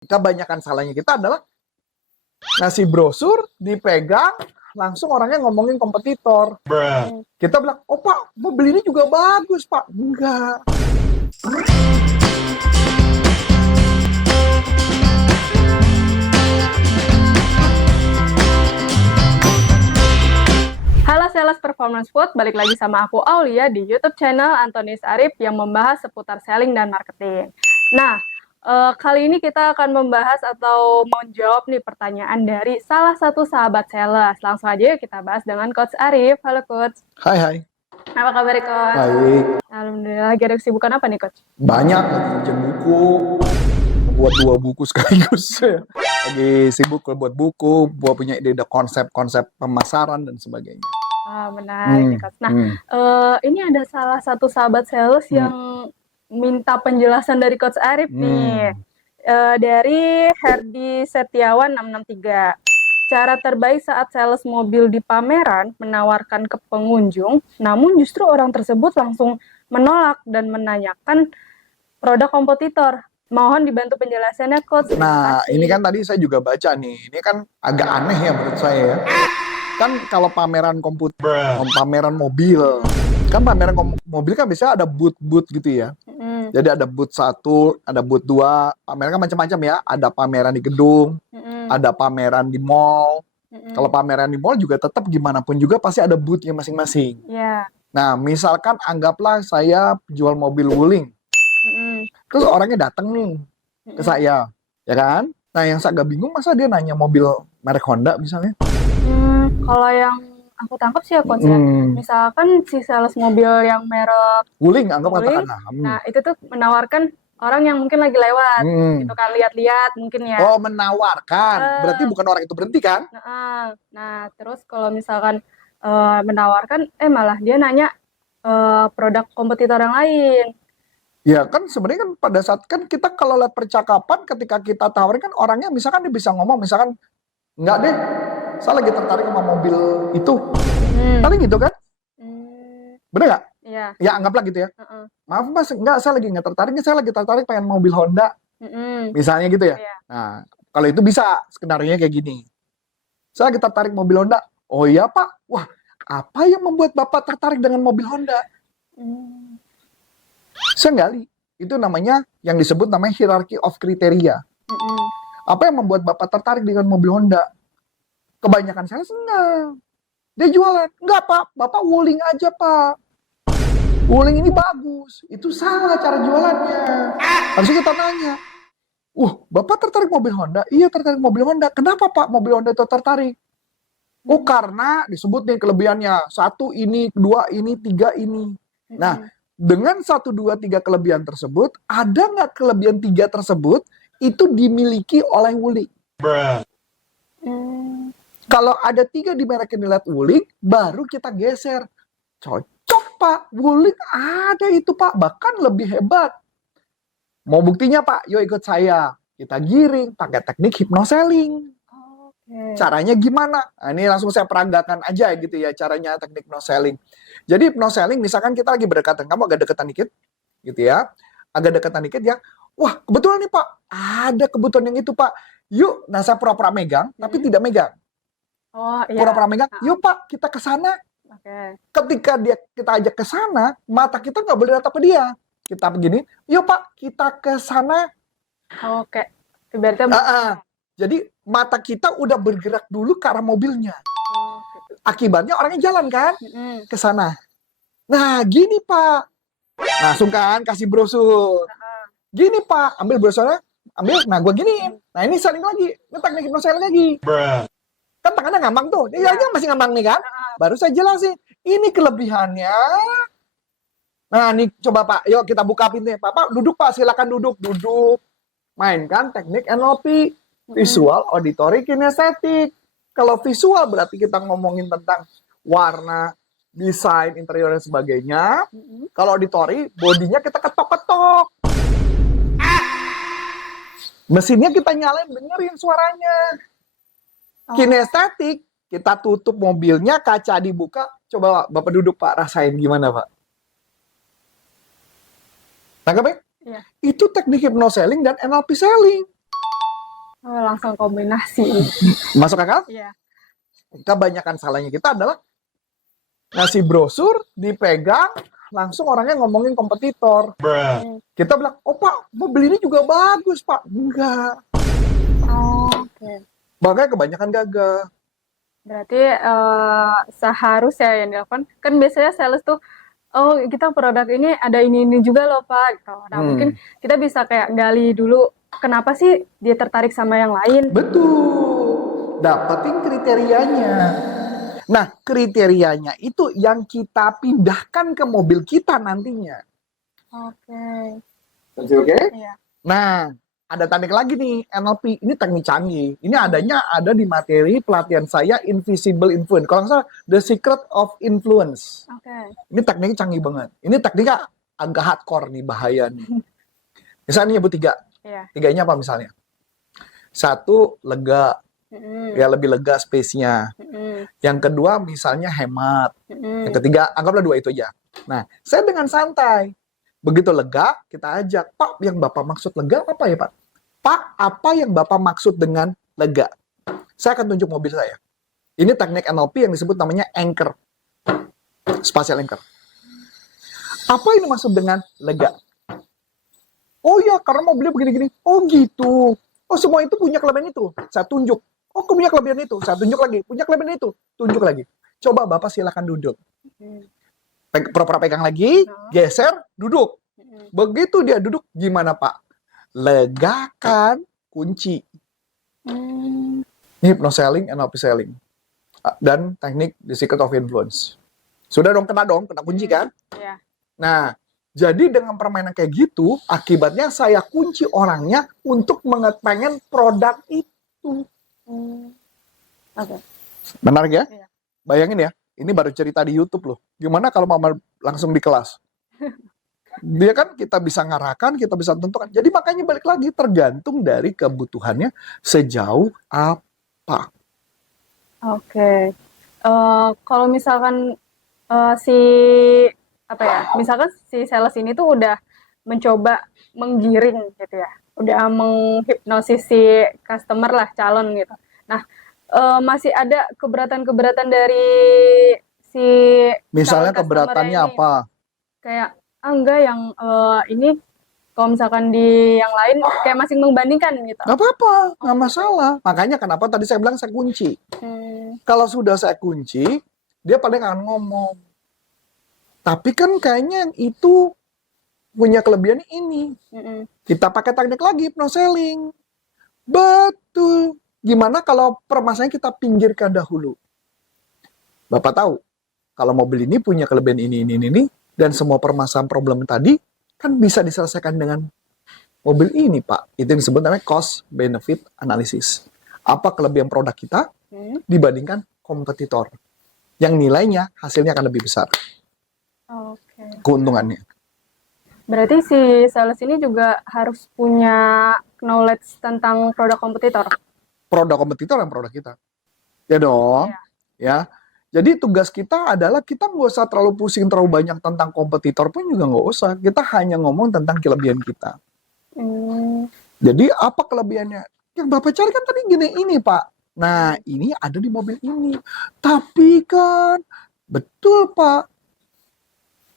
Kebanyakan salahnya kita adalah ngasih brosur, dipegang, langsung orangnya ngomongin kompetitor. Kita bilang, oh Pak, mobil ini juga bagus Pak. Enggak. Halo Sales Performance Food, balik lagi sama aku Aulia di YouTube channel Antonius Arif yang membahas seputar selling dan marketing. Nah, kali ini kita akan membahas atau menjawab nih pertanyaan dari salah satu sahabat sales. Langsung aja yuk kita bahas dengan Coach Arif. Halo Coach. Hai. Apa kabar Coach? Baik. Alhamdulillah, lagi ada kesibukan apa nih Coach? Banyak lagi ngerjain buku, buat 2 buku sekaligus. Lagi sibuk buat buku, buat punya ide konsep-konsep pemasaran dan sebagainya. Menarik nih Coach. Nah, ini ada salah satu sahabat sales yang minta penjelasan dari Coach Arif nih. Dari Herdi Setiawan 663. Cara terbaik saat sales mobil di pameran menawarkan ke pengunjung, namun justru orang tersebut langsung menolak dan menanyakan produk kompetitor. Mohon dibantu penjelasannya, Coach. Nah, ini kan tadi saya juga baca nih. Ini kan agak aneh ya menurut saya ya. Kan kalau pameran pameran mobil, kan pameran mobil kan biasanya ada booth-booth gitu ya. Jadi ada booth 1, ada booth 2, pameran kan macam-macam ya. Ada pameran di gedung, ada pameran di mall. Kalau pameran di mall juga tetap gimana pun juga pasti ada booth-nya masing-masing. Nah, misalkan anggaplah saya jual mobil Wuling. Terus orangnya datang nih ke saya, ya kan? Nah, yang saya agak bingung masa dia nanya mobil merek Honda misalnya. Kalau yang aku tangkap sih ya Coach ya, misalkan si sales mobil yang merek Wuling, anggap katakanlah. Nah, itu tuh menawarkan orang yang mungkin lagi lewat, gitu kan, lihat-lihat mungkin ya. Oh, menawarkan. Berarti bukan orang itu berhenti kan? Nah, terus kalau misalkan menawarkan, malah dia nanya produk kompetitor yang lain. Ya kan sebenarnya kan pada saat kan kita kalau lihat percakapan ketika kita tawarin kan orangnya misalkan dia bisa ngomong misalkan enggak deh, saya lagi tertarik sama mobil itu. Tadi gitu kan? Bener nggak? Iya. Ya anggaplah gitu ya. Maaf mas, enggak, saya lagi nggak tertarik, saya lagi tertarik pengen mobil Honda. Misalnya gitu ya. Nah, kalau itu bisa skenarionya kayak gini. Saya lagi tertarik mobil Honda. Oh iya Pak, wah apa yang membuat Bapak tertarik dengan mobil Honda? Saya gali. Itu namanya yang disebut namanya hierarchy of kriteria. Apa yang membuat Bapak tertarik dengan mobil Honda? Kebanyakan saya enggak. Dia jualan. Enggak Pak, Bapak Wuling aja Pak. Wuling ini bagus. Itu salah cara jualannya. Harusnya kita tanya. Bapak tertarik mobil Honda? Iya tertarik mobil Honda. Kenapa Pak mobil Honda itu tertarik? Oh karena disebut nih kelebihannya. 1 ini, 2 ini, 3 ini. Nah, dengan 1, 2, 3 kelebihan tersebut, ada nggak kelebihan 3 tersebut itu dimiliki oleh Wuling? Kalau ada 3 di merek yang dilihat Wuling, baru kita geser. Cocok Pak, Wuling ada itu Pak, bahkan lebih hebat. Mau buktinya Pak? Yuk ikut saya. Kita giring pakai teknik hypnoselling. Caranya gimana? Nah, ini langsung saya peragakan aja gitu ya caranya teknik hypnoselling. Jadi hypnoselling misalkan kita lagi berdekatan, kamu agak deketan dikit gitu ya. Agak deketan dikit ya. Wah, kebetulan nih Pak, ada kebutuhan yang itu Pak. Yuk, nah saya pura-pura megang tapi tidak megang. Pura-pura megang. Yuk Pak, kita ke sana. Ketika kita ajak ke sana, mata kita nggak boleh tatap ke dia. Kita begini, yuk Pak, kita ke sana. Berarti jadi mata kita udah bergerak dulu ke arah mobilnya. Akibatnya orangnya jalan kan ke sana. Nah, gini Pak. Langsung kan kasih brosur. Gini Pak, ambil brosurnya, ambil. Nah, gua gini. Nah, ini saling lagi. Ini teknik hypnoselling lagi. Kan tangannya ngambang tuh. Dia aja masih ngambang nih kan. Baru saya jelasin. Ini kelebihannya. Nah, nih coba Pak. Yuk kita buka pintunya. Pak, duduk Pak. Silakan duduk. Duduk. Mainkan teknik NLP. Visual, auditory, kinestetik. Kalau visual berarti kita ngomongin tentang warna, desain, interior, dan sebagainya. Kalau auditory, bodinya kita ketok-ketok. Mesinnya kita nyalain, dengerin suaranya. Kinestetik, kita tutup mobilnya, kaca dibuka. Coba Bapak duduk Pak, rasain gimana Pak? Tangkap ya? Itu teknik hypnoselling dan NLP selling. langsung kombinasi. Masuk akal? Iya. Kebanyakan salahnya kita adalah ngasih brosur, dipegang, langsung orangnya ngomongin kompetitor. Kita bilang, oh Pak, mobil ini juga bagus Pak. Enggak. Oke. Makanya kebanyakan gagal. Berarti seharusnya yang dilakukan, kan biasanya sales tuh, oh kita produk ini ada ini juga loh Pak. Gitu. Nah mungkin kita bisa kayak gali dulu, kenapa sih dia tertarik sama yang lain. Betul. Dapetin kriterianya. Nah, kriterianya itu yang kita pindahkan ke mobil kita nantinya. Oke. Oke? Iya. Nah, ada teknik lagi nih, NLP. Ini teknik canggih. Ini ada di materi pelatihan saya, Invisible Influence. Kalau nggak salah, The Secret of Influence. Oke. Ini tekniknya canggih banget. Ini tekniknya agak hardcore nih, bahaya nih. Misalnya nyebut 3. Iya. 3-nya apa misalnya? 1, lega. Ya lebih lega space-nya. Yang kedua misalnya hemat. Yang ketiga, anggaplah 2 itu aja. Nah, saya dengan santai. Begitu lega, kita ajak, Pak, yang Bapak maksud lega apa ya Pak? Pak, apa yang Bapak maksud dengan lega? Saya akan tunjuk mobil saya. Ini teknik NLP yang disebut namanya anchor. Spatial anchor. Apa ini maksud dengan lega? Oh ya, karena mobilnya begini-gini. Oh gitu. Oh semua itu punya kelebihan itu. Saya tunjuk. Oh punya kelebihan itu. Saya tunjuk lagi. Punya kelebihan itu. Tunjuk lagi. Coba Bapak silakan duduk. Pura-pura pegang lagi. Geser. Duduk. Begitu dia duduk, gimana Pak? Lega kan? Kunci. Ini hypnoselling, NLP selling. Dan teknik The Secret of Influence. Sudah dong, kena kunci kan? Iya. Nah, jadi dengan permainan kayak gitu, akibatnya saya kunci orangnya untuk pengen produk itu. Oke. Menarik ya? Iya. Bayangin ya, ini baru cerita di YouTube loh. Gimana kalau Mama langsung di kelas? Dia kan kita bisa ngarahkan, kita bisa tentukan. Jadi makanya balik lagi, tergantung dari kebutuhannya sejauh apa. Oke. Kalau misalkan misalkan si sales ini tuh udah mencoba menggiring gitu ya, udah menghipnosis si customer lah, calon gitu. Nah, masih ada keberatan-keberatan dari si Misalnya calon customer keberatannya ini. apa? Kayak enggak yang ini kalau misalkan di yang lain kayak masih membandingkan gitu. Nggak apa-apa, nggak masalah. Makanya kenapa tadi saya bilang saya kunci. Kalau sudah saya kunci, dia paling akan ngomong. Tapi kan kayaknya yang itu punya kelebihan ini. Kita pakai teknik lagi, hypnoselling. Betul. Gimana kalau permasalahannya kita pinggirkan dahulu? Bapak tahu, kalau mobil ini punya kelebihan ini, dan semua permasalahan problem tadi, kan bisa diselesaikan dengan mobil ini, Pak. Itu yang disebut namanya cost benefit analysis. Apa kelebihan produk kita dibandingkan kompetitor? Yang nilainya, hasilnya akan lebih besar. Oke. Keuntungannya. Berarti si sales ini juga harus punya knowledge tentang produk kompetitor. Produk kompetitor dan produk kita. Ya dong. Ya. Jadi tugas kita adalah kita nggak usah terlalu pusing terlalu banyak tentang kompetitor pun juga nggak usah. Kita hanya ngomong tentang kelebihan kita. Jadi apa kelebihannya? Yang Bapak cari kan tadi gini ini Pak. Nah ini ada di mobil ini. Tapi kan betul Pak.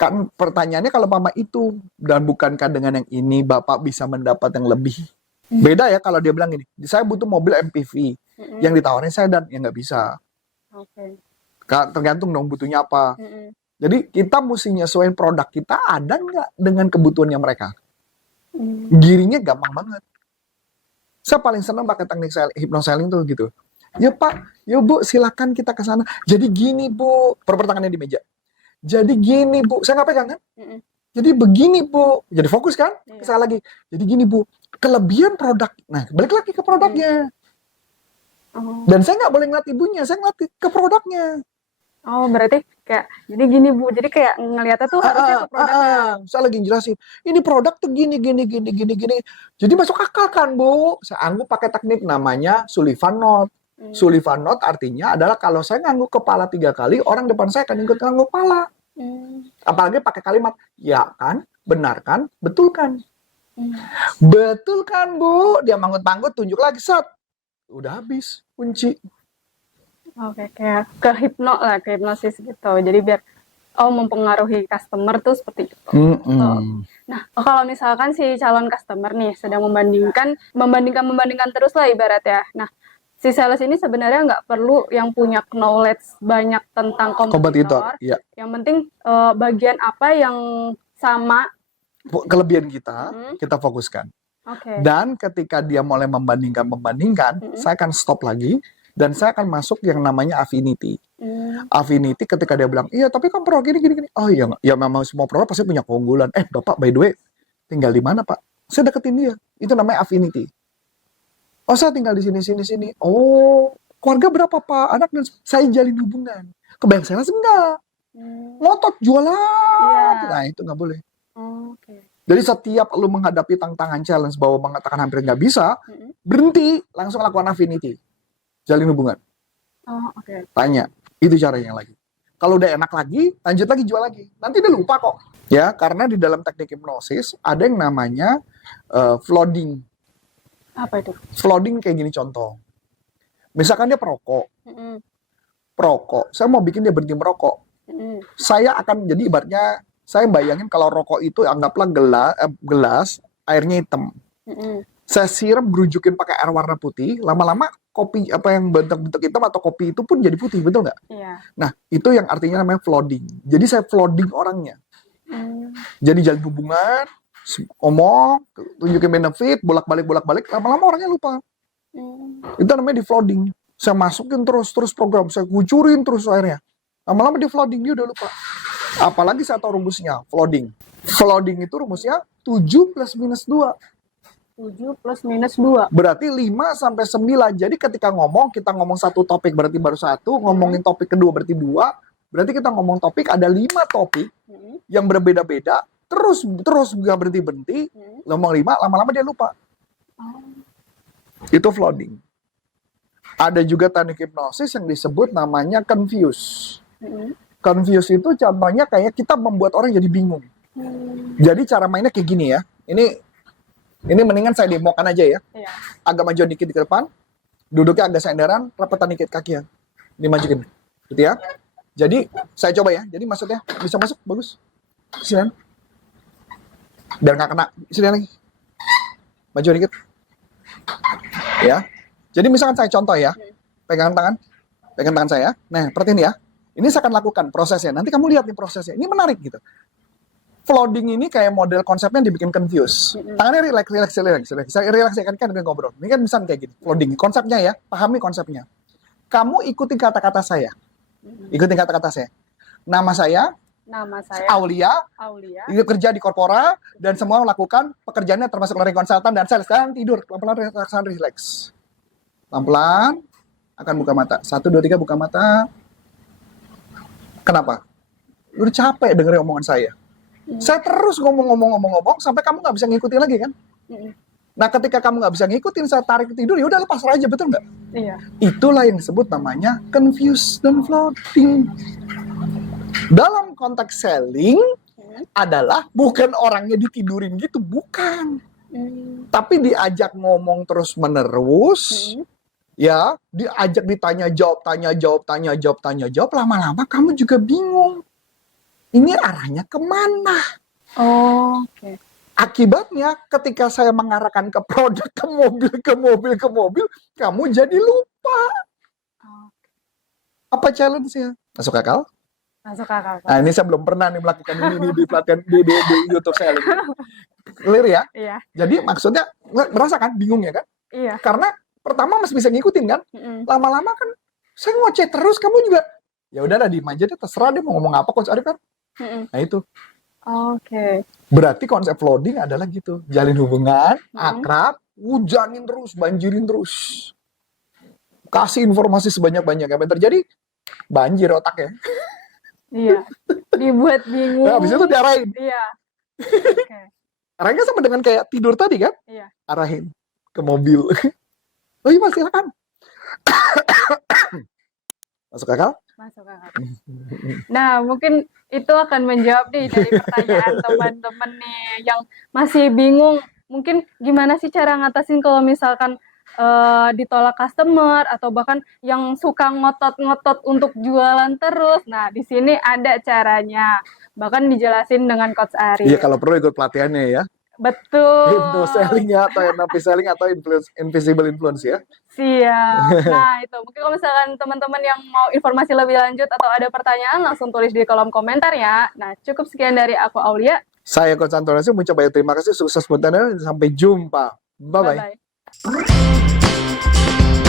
Kan pertanyaannya kalau Mama itu dan bukankah dengan yang ini Bapak bisa mendapat yang lebih? Beda ya kalau dia bilang gini, saya butuh mobil MPV. Yang ditawarin sedan, ya nggak bisa. Oke. Tergantung dong butuhnya apa. Jadi kita mesti nyesuaiin produk kita ada nggak dengan kebutuhannya mereka. Giringnya gampang banget. Saya paling senang pakai teknik hypnoselling tuh gitu. Ya Pak, ya Bu, silakan kita ke sana. Jadi gini Bu, pertangannya di meja. Jadi gini Bu, saya nggak pegang kan? Jadi begini Bu, jadi fokus kan? Saya lagi. Jadi gini Bu, kelebihan produk. Nah, balik lagi ke produknya. Dan saya nggak boleh ngeliat ibunya, saya ngeliat ke produknya. Oh, berarti kayak, jadi gini Bu, jadi kayak ngeliatnya tuh harusnya ke produknya. Saya lagi jelasin, ini produk tuh gini. Jadi masuk akal kan Bu? Saya anggap pakai teknik namanya Sullivan Knot. Sullivan Knot artinya adalah kalau saya ngangguk kepala 3 kali, orang depan saya akan ikut ngangguk kepala. Apalagi pakai kalimat, ya kan, benar kan, betul kan. Betul kan Bu? Dia manggut-manggut, tunjuk lagi, set. udah habis kunci. Oke, kayak ke hipnosis gitu. Jadi biar mempengaruhi customer tuh seperti itu. Nah, kalau misalkan si calon customer nih sedang membandingkan terus lah ibarat ya. Nah, si sales ini sebenarnya nggak perlu yang punya knowledge banyak tentang kompetitor. Ya. Yang penting bagian apa yang sama kelebihan kita fokuskan. Dan ketika dia mulai membandingkan, saya akan stop lagi dan saya akan masuk yang namanya affinity. Affinity ketika dia bilang, iya tapi kan produk gini. Oh iya, ya memang semua produk pasti punya keunggulan. Bapak by the way, tinggal di mana Pak? Saya deketin dia. Itu namanya affinity. Oh saya tinggal di sini. Oh, keluarga berapa Pak? Anak dan saya jalin hubungan. Kebayang sales enggak? Ngotot jualan. Nah itu nggak boleh. Jadi setiap lu menghadapi tantangan challenge bahwa mengatakan hampir nggak bisa, berhenti, langsung lakukan affinity. Jalin hubungan. Tanya, itu caranya lagi. Kalau udah enak lagi, lanjut lagi, jual lagi. Nanti dia lupa kok. Ya, karena di dalam teknik hipnosis ada yang namanya flooding. Apa itu? Flooding kayak gini contoh. Misalkan dia perokok. Perokok, saya mau bikin dia berhenti merokok. Saya akan, jadi ibaratnya, saya bayangin kalau rokok itu anggaplah gelas airnya hitam. Saya siram gerujukin pakai air warna putih, lama-lama kopi apa yang bentuk hitam atau kopi itu pun jadi putih, betul nggak? Iya. Nah, itu yang artinya namanya flooding. Jadi saya flooding orangnya. Jadi jalin hubungan, ngomong, tunjukin benefit, bolak-balik, lama-lama orangnya lupa. Itu namanya di flooding. Saya masukin terus program, saya kucurin terus airnya. Lama-lama di flooding, dia udah lupa. Apalagi saya tahu rumusnya, flooding. Flooding itu rumusnya 7 plus minus 2. 7 plus minus 2. Berarti 5 sampai 9. Jadi ketika kita ngomong satu topik berarti baru satu, ngomongin topik kedua berarti 2. Berarti kita ngomong topik ada 5 topik yang berbeda-beda, terus nggak berhenti-berhenti, ngomong 5, lama-lama dia lupa. Itu flooding. Ada juga teknik hipnosis yang disebut namanya confuse. Confuse itu contohnya kayak kita membuat orang jadi bingung. Jadi cara mainnya kayak gini ya. Ini mendingan saya demokan aja ya. Agak maju dikit ke depan. Duduknya agak senderan, rapetan dikit kaki ya. Dimajuin. Gitu ya. Jadi saya coba ya. Jadi maksudnya bisa masuk bagus. Sini. Biar nggak kena. Sini lagi. Maju dikit. Ya. Jadi misalkan saya contoh ya. Pegang tangan saya. Nah, perhatiin ya. Ini saya akan lakukan prosesnya. Nanti kamu lihat nih prosesnya. Ini menarik gitu. Flooding ini kayak model konsepnya dibikin confuse. Tangannya relax. Saya relakskan kan dengan ngobrol. Ini kan misalnya kayak gini. Flooding. Konsepnya ya. Pahami konsepnya. Kamu ikutin kata-kata saya. Nama saya Aulia. Ini kerja di Corpora. Dan semua melakukan pekerjaannya termasuk learning consultant. Dan saya sekarang tidur. Pelan-pelan relax. Pelan-pelan. Akan buka mata. 1, 2, 3 buka mata. Kenapa? Lu udah capek dengerin omongan saya. Saya terus ngomong sampai kamu nggak bisa ngikutin lagi kan? Nah, ketika kamu nggak bisa ngikutin, saya tarik tidur, ya udah lepas aja, betul nggak? Iya. Itulah yang disebut namanya confuse dan floating. Dalam konteks selling adalah bukan orangnya ditidurin gitu, bukan. Tapi diajak ngomong terus menerus. Ya, diajak ditanya jawab, lama-lama kamu juga bingung. Ini arahnya kemana? Oke. Akibatnya ketika saya mengarahkan ke produk, ke mobil, kamu jadi lupa. Apa challenge-nya? Masuk akal? Masuk akal. Nah, ini saya belum pernah nih melakukan ini di pelatihan di YouTube saya. Clear ya? Iya. Jadi maksudnya merasa kan bingung ya kan? Iya. Karena pertama masih bisa ngikutin kan? Lama-lama kan saya ngoceh terus, kamu juga ya udahlah diem aja deh, terserah dia mau ngomong apa Coach Arif kan. Nah itu. Oke. Berarti konsep flooding adalah gitu, jalin hubungan, akrab, hujanin terus, banjirin terus, kasih informasi sebanyak-banyak. Apa yang terjadi? Banjir otak ya. Iya. Dibuat bingung. Nah, habis itu diarahin. Iya. Oke. Arahinnya sama dengan kayak tidur tadi kan? Iya. Arahin ke mobil. Oh iya, silakan. Masuk akal? Masuk akal. Nah, mungkin itu akan menjawab nih dari pertanyaan teman-teman nih yang masih bingung. Mungkin gimana sih cara ngatasin kalau misalkan ditolak customer atau bahkan yang suka ngotot-ngotot untuk jualan terus. Nah, di sini ada caranya. Bahkan dijelasin dengan Coach Arif. Iya, kalau perlu ikut pelatihannya ya. Betul. Hypno selling ya, atau NLP selling atau invisible influence ya. Siap. Nah, itu mungkin kalau misalkan teman-teman yang mau informasi lebih lanjut atau ada pertanyaan, langsung tulis di kolom komentar ya. Nah, cukup sekian dari aku, Aulia. Saya Coach Antonio, mencoba ya, terima kasih, sukses buat Anda, sampai jumpa. Bye-bye. Bye-bye.